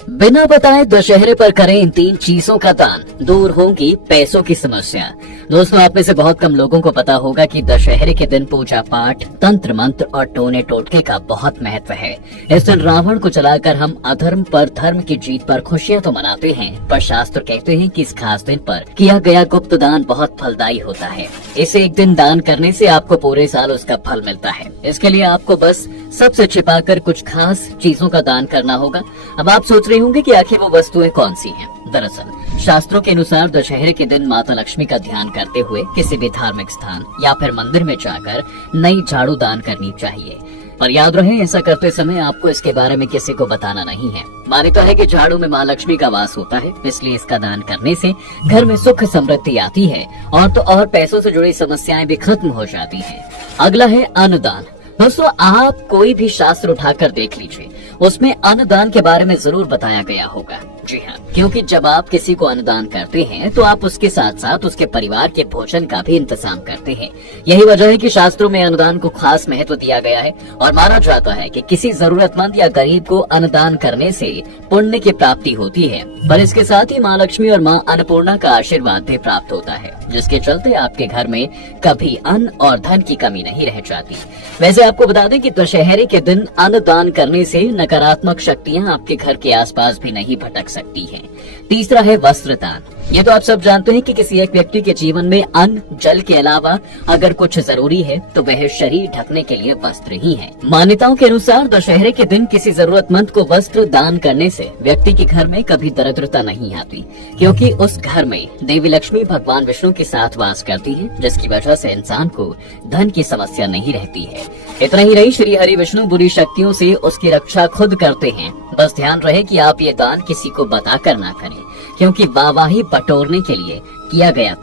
बिना बताए दशहरे पर करें इन 3 चीजों का दान, दूर होगी पैसों की समस्या। दोस्तों, आप में से बहुत कम लोगों को पता होगा कि दशहरे के दिन पूजा पाठ, तंत्र मंत्र और टोने टोटके का बहुत महत्व है। इस दिन रावण को जलाकर हम अधर्म पर धर्म की जीत पर खुशियां तो मनाते हैं, पर शास्त्र कहते हैं कि इस खास दिन पर किया गया गुप्त दान बहुत फलदायी होता है। इसे एक दिन दान करने से आपको पूरे साल उसका फल मिलता है। इसके लिए आपको बस सबसे छिपाकर कुछ खास चीजों का दान करना होगा। अब आप सोच रहे होंगे कि आखिर वो वस्तुएं कौन सी हैं। दरअसल शास्त्रों के अनुसार दशहरे के दिन माता लक्ष्मी का ध्यान करते हुए किसी भी धार्मिक स्थान या फिर मंदिर में जाकर नई झाड़ू दान करनी चाहिए। पर याद रहे, ऐसा करते समय आपको इसके बारे में किसी को बताना नहीं है। मान्यता है कि झाड़ू में माँ लक्ष्मी का वास होता है, इसलिए इसका दान करने से घर में सुख समृद्धि आती है और तो और पैसों से जुड़ी समस्याएं भी खत्म हो जाती हैं। अगला है अन्नदान। दोस्तों, आप कोई भी शास्त्र उठाकर देख लीजिए, उसमें अन्नदान के बारे में जरूर बताया गया होगा। जी हाँ, क्योंकि जब आप किसी को अन्नदान करते हैं तो आप उसके साथ साथ उसके परिवार के भोजन का भी इंतजाम करते हैं। यही वजह है कि शास्त्रों में अन्नदान को खास महत्व दिया गया है और माना जाता है कि किसी जरूरतमंद या गरीब को अन्नदान करने से पुण्य की प्राप्ति होती है। पर इसके साथ ही माँ लक्ष्मी और माँ अन्नपूर्णा का आशीर्वाद भी प्राप्त होता है, जिसके चलते आपके घर में कभी अन्न और धन की कमी नहीं रह जाती। वैसे आपको बता दें कि दशहरे के दिन अन्नदान करने से नकारात्मक शक्तियाँ आपके घर के आसपास भी नहीं भटक सकती हैं। तीसरा है वस्त्रदान। ये तो आप सब जानते हैं कि किसी एक व्यक्ति के जीवन में अन्न जल के अलावा अगर कुछ जरूरी है तो वह शरीर ढकने के लिए वस्त्र ही है। मान्यताओं के अनुसार दशहरे के दिन किसी जरूरतमंद को वस्त्र दान करने से व्यक्ति के घर में कभी दरिद्रता नहीं आती, क्योंकि उस घर में देवी लक्ष्मी भगवान विष्णु के साथ वास करती है, जिसकी वजह से इंसान को धन की समस्या नहीं रहती है। इतना ही नहीं, श्री हरि विष्णु बुरी शक्तियों से उसकी रक्षा खुद करते हैं। बस ध्यान रहे कि आप ये दान किसी को बताकर ना करें, क्योंकि वाहवाही बटोरने के लिए किया गया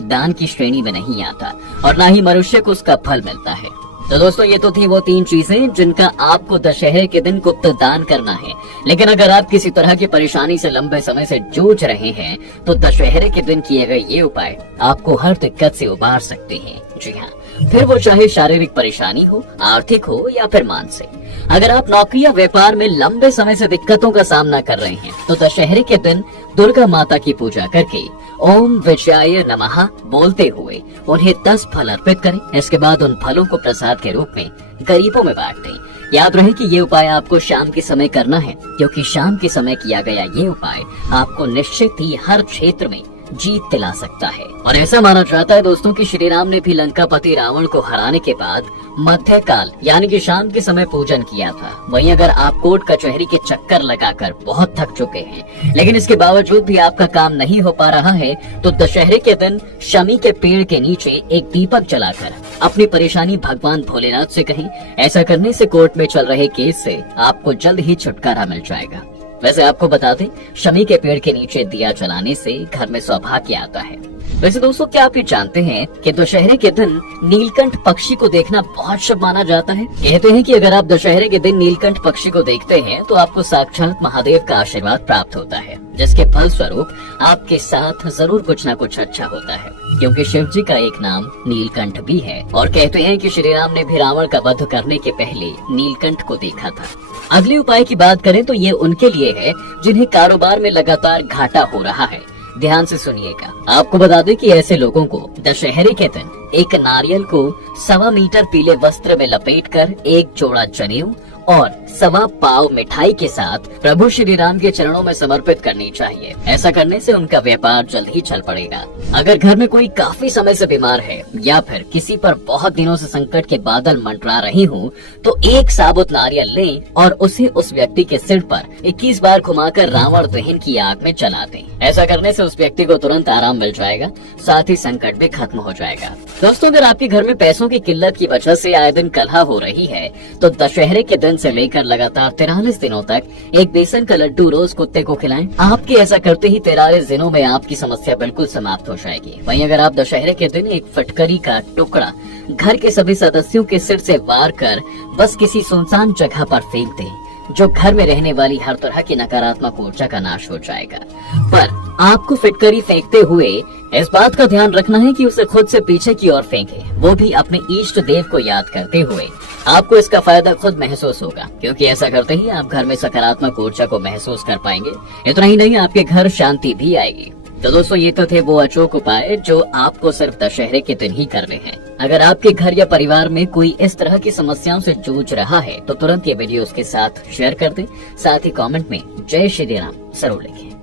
दान की श्रेणी में नहीं आता और ना ही मनुष्य को उसका फल मिलता है। तो दोस्तों, ये तो थी वो 3 चीजें जिनका आपको दशहरे के दिन गुप्त दान करना है। लेकिन अगर आप किसी तरह की परेशानी से लंबे समय से जूझ रहे हैं तो दशहरे के दिन किए गए ये उपाय आपको हर दिक्कत से उबार सकते हैं। जी हाँ, फिर वो चाहे शारीरिक परेशानी हो, आर्थिक हो या फिर मानसिक। अगर आप नौकरी या व्यापार में लंबे समय से दिक्कतों का सामना कर रहे हैं तो दशहरे के दिन दुर्गा माता की पूजा करके ओम विजयाय नमः बोलते हुए उन्हें 10 फल अर्पित करें। इसके बाद उन फलों को प्रसाद के रूप में गरीबों में बांट दें। याद रहे कि ये उपाय आपको शाम के समय करना है, क्योंकि शाम के समय किया गया ये उपाय आपको निश्चित ही हर क्षेत्र में जीत दिला सकता है। और ऐसा माना जाता है दोस्तों कि श्री राम ने भी लंकापति रावण को हराने के बाद मध्य काल यानी कि शाम के समय पूजन किया था। वहीं अगर आप कोर्ट कचहरी के चक्कर लगाकर बहुत थक चुके हैं, लेकिन इसके बावजूद भी आपका काम नहीं हो पा रहा है, तो दशहरे के दिन शमी के पेड़ के नीचे एक दीपक जलाकर अपनी परेशानी भगवान भोलेनाथ से कहें। ऐसा करने से कोर्ट में चल रहे केस से आपको जल्द ही छुटकारा मिल जाएगा। वैसे आपको बता दें, शमी के पेड़ के नीचे दिया जलाने से घर में सौभाग्य आता है। वैसे दोस्तों, क्या आप ये जानते हैं कि दशहरे के दिन नीलकंठ पक्षी को देखना बहुत शुभ माना जाता है। कहते हैं कि अगर आप दशहरे के दिन नीलकंठ पक्षी को देखते हैं तो आपको साक्षात महादेव का आशीर्वाद प्राप्त होता है, जिसके फल स्वरूप आपके साथ जरूर कुछ न कुछ अच्छा होता है, क्योंकि शिव जी का एक नाम नीलकंठ भी है। और कहते हैं कि श्री राम ने भी रावण का वध करने के पहले नीलकंठ को देखा था। अगले उपाय की बात करें तो ये उनके लिए है जिन्हें कारोबार में लगातार घाटा हो रहा है। ध्यान से सुनिएगा। आपको बता दें कि ऐसे लोगों को दशहरे के दिन एक नारियल को 1.25 मीटर पीले वस्त्र में लपेटकर 1 जोड़ा जनेऊ और 1.25 पाव मिठाई के साथ प्रभु श्री राम के चरणों में समर्पित करनी चाहिए। ऐसा करने से उनका व्यापार जल्द ही चल पड़ेगा। अगर घर में कोई काफी समय से बीमार है या फिर किसी पर बहुत दिनों से संकट के बादल मंडरा रहे हो, तो 1 साबुत नारियल लें और उसे उस व्यक्ति के सिर पर 21 बार घुमाकर रावण दहन की आग में जला दें। ऐसा करने से उस व्यक्ति को तुरंत आराम मिल जाएगा, साथ ही संकट भी खत्म हो जाएगा। दोस्तों, अगर आपके घर में पैसों की किल्लत की वजह से आए दिन कलह हो रही है तो दशहरे के दिन से लेकर लगातार 43 दिनों तक एक बेसन का लड्डू रोज कुत्ते को खिलाएं। आपके ऐसा करते ही 43 दिनों में आपकी समस्या बिल्कुल समाप्त हो जाएगी। वहीं अगर आप दशहरे के दिन एक फटकरी का टुकड़ा घर के सभी सदस्यों के सिर से वार कर बस किसी सुनसान जगह पर फेंक दें जो घर में रहने वाली हर तरह की नकारात्मक ऊर्जा का नाश हो जाएगा। पर आपको फिटकरी फेंकते हुए इस बात का ध्यान रखना है कि उसे खुद से पीछे की ओर फेंके, वो भी अपने इष्ट देव को याद करते हुए। आपको इसका फायदा खुद महसूस होगा, क्योंकि ऐसा करते ही आप घर में सकारात्मक ऊर्जा को महसूस कर पाएंगे। इतना ही नहीं, आपके घर शांति भी आएगी। तो दोस्तों, ये तो थे वो अचूक उपाय जो आपको सिर्फ दशहरे के दिन ही करने हैं। अगर आपके घर या परिवार में कोई इस तरह की समस्याओं से जूझ रहा है तो तुरंत ये वीडियो उसके साथ शेयर कर दें। साथ ही कमेंट में जय श्री राम जरूर लिखें।